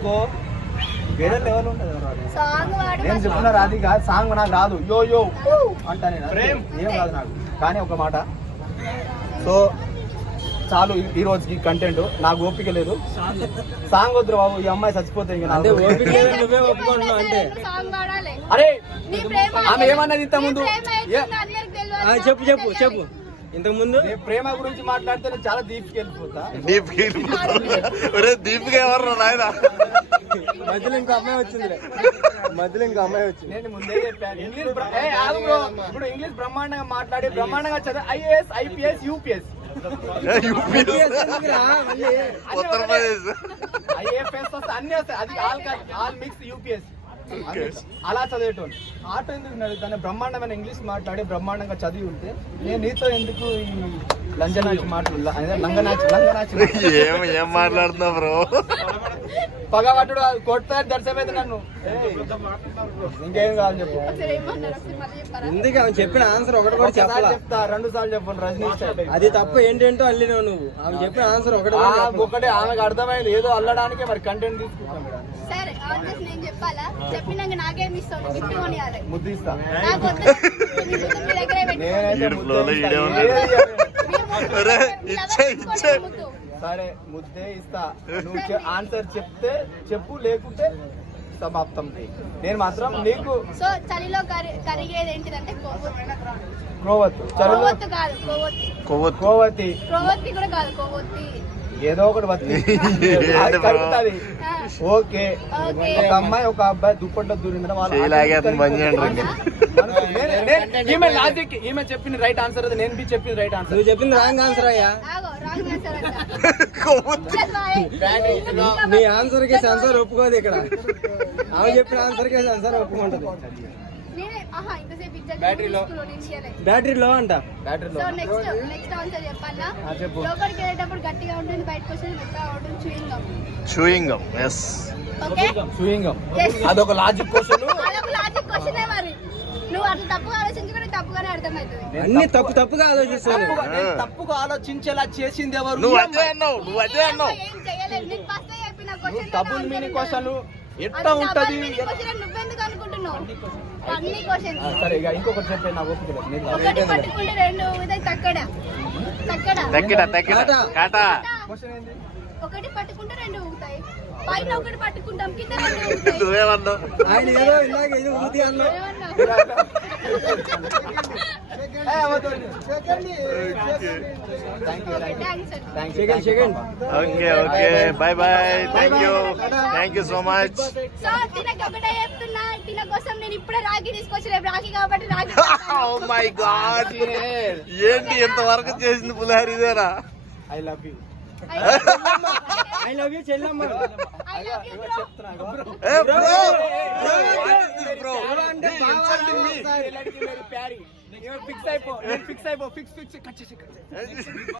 అనుకో వేరే లెవెల్ ఉంటుంది రాదు. సాంగ్ వాడు నేను చెప్తున్నా రాది. కాదు సాంగ్ నాకు రాదు. యో యో అంటా నేను. ప్రేమ్. ఏం రాదు నాకు. కానీ ఒక మాట. సో చాలు ఈ- ఈ రోజుకి కంటెంట్ నాకు ఓపిక లేదు. సాంగ్ వద్దు బాబు ఈ అమ్మాయి చచ్చిపోతే ఇంకా నాకు అంటే ఓపిక లేదు నువ్వే ఒప్పుకుంటున్నావు అంటే. సాంగ్ పాడాలి అరే ఆమె ఏమన్నది ఇంత ముందు? చెప్పు చెప్పు చెప్పు. ఇంతకు ముందు నేను ప్రేమ గురించి మాట్లాడితే నేను చాలా దీప్కి వెళ్ళిపోతా. దీపిక ఒరే దీపిక ఎవరు నాయన? మధ్యలో ఇంకో అమ్మాయి వచ్చిందిలే. మధ్యలో ఇంకో అమ్మాయి వచ్చింది. నేను ముందే చెప్పాను. ఇంగ్లీష్. ఇప్పుడు ఇంగ్లీష్ బ్రహ్మాండంగా మాట్లాడి బ్రహ్మాండంగా చదివి. IAS IPS UPS? Uttar Pradesh. IAFS వస్తే అన్ని వస్తాయి. అది ఆల్ ఆల్ మిక్స్ యూపీఎస్ అలా చదివేటోని ఆటో ఎందుకు నడుగుతాను బ్రహ్మాండమైన ఇంగ్లీష్ మాట్లాడి బ్రహ్మాండంగా చదివి ఉంటే నేను నీతో ఎందుకు ఈ లంజనాచి మాటలు అదే లంగనాచి లంగనాచి మాటలు? ఏం ఏం మాట్లాడుతున్నావు బ్రో? పగబట్టుడు కొడతాడు దర్శనమైతే నన్ను. ఏయ్, ఇంకేం కావాలి చెప్పు. ఎందుకు ఆమె చెప్పిన ఆన్సర్ ఒకటి కూడా చెప్పాలా? చెప్తా రెండు సార్లు చెప్పండి రజనీ అది తప్ప ఏంటేంటో అల్లినావు నువ్వు. ఆమె చెప్పిన ఆన్సర్ ఒకటి. ఒకటే ఆమెకు అర్థమైంది ఏదో అల్లడానికే మరి కంటెంట్ తీసుకుంటాం. సరే ఆన్ చేసి నేను చెప్పాలా చెప్పినాక ఇస్తాను గిఫ్ట్ కొనియాలి నాకు వద్దు. మీ ముందు మీ దగ్గరే పెట్టుకో. నేనైతే ఈడు ముద్దే flow లో ఇస్తా. ఈడే ఉన్నాడు. ఏది చెప్పను. మీ ముందు అరే, మీ ఇచ్చే, దగ్గర ఇచ్చే. ముద్దు. సరే ముద్దే ఇస్తా నువ్వు చె- ఆన్సర్ చెప్తే చెప్పు లేకుంటే సమాప్తం. నేను మాత్రం నీకు సో చలిలో కరి కరిగేది ఏంటిదంటే కొవ్వొత్తి కొవ్వొత్తు కాదు కొవ్వొత్తి కొవ్వొత్తు క్రోవతి కొవ్వొత్తి కూడా కాదు కొవ్వొత్తి ఏదో ఒకటి ఆ, ఓకే. ఒక అమ్మాయి ఒక అబ్బాయి దుప్పట్లో దూరిందని వాళ్ళు ఈమె లాజిక్ ఈమె చెప్పింది రైట్ ఆన్సర్ అది. నేను బి చెప్పింది రైట్ ఆన్సర్ నువ్వు చెప్పింది రాంగ్ ఆన్సర్ అయ్యా. ఆగో రాంగ్ ఆన్సర్ అంట కొవ్వొత్తు Just why? నీ ఆన్సర్కి సెన్సార్ ఒప్పుకోదు ఇక్కడ. ఆమె చెప్పిన ఆన్సర్కి సెన్సార్ ఒప్పుకుంటది. బ్యాటరీలో. స్కూల్లో నేను చేయలే. బ్యాటరీ లో అంట. బ్యాటరీలో నెక్స్ట్ నెక్స్ట్ ఆన్సర్ చెప్పాలా? ఆ, చెప్పు. లోపలికి వెళ్ళేటప్పుడు గట్టిగా ఉంటుంది బయటకు వచ్చి మెత్తగా ఉంటుంది chewing sewing yes okay chewing gum Yes. అదొక లాజిక్ క్వశ్చన్ అదొక లాజిక్ క్వశ్చనే మరి. నువ్వు అట్లా తప్పుగా ఆలోచించుకుంటే తప్పుగానే అర్థమవుతుంది. అన్ని తప్పు తప్పుగా ఆలోచిస్తాను తప్పుగా ఆలోచించేలా చేసింది ఎవరు? నువ్వు అదే. అన్నావు నువ్వు అదే అన్నావు. ఏం చేయలేదు నీకు ఎట్లా ఉంటది? సరే ఇక ఇంకొకటి చెప్పే నా ఓపిక ఒకటి పట్టుకుంటే రెండు ఊగుతాయి తక్కడ. తక్కడ. తక్కిట తక్కిట కాటా. క్వశ్చన్ ఏంది? ఒకటి పట్టుకుంటే రెండు ఊగుతాయి. పైన ఒకటి పట్టుకుంటాం కింద రెండు ఊగుతాయి నువ్వేమన్నావు? ఆయన ఏదో ఇది అన్నావు. ఏమన్నా? ఏ, అవద్దు. Thank you, thank you. Okay, thanks అండి. Thank you, second thank you, second పాపా. Okay okay bye bye thank you thank you so much so తినకి ఒకటే చెప్తున్నా తిన కోసం నేను ఇప్పుడే రాఖీ తీసుకొచ్చి రేపు రాఖీ కాబట్టి రాఖీ ఓ మై గాడ్ ఏంటి ఇంతవరకు చేసింది పులిహారి ఇదేనా I love you. I love you Chellamma I love you, bro. చెప్తున్నా, bro. ఏ బ్రో బ్రో అంటే ఫిక్స్ అయిపో ఫిక్స్ అయిపో ఫిక్స్ ఫిక్స్ కట్ చేసి కట్ చేసి.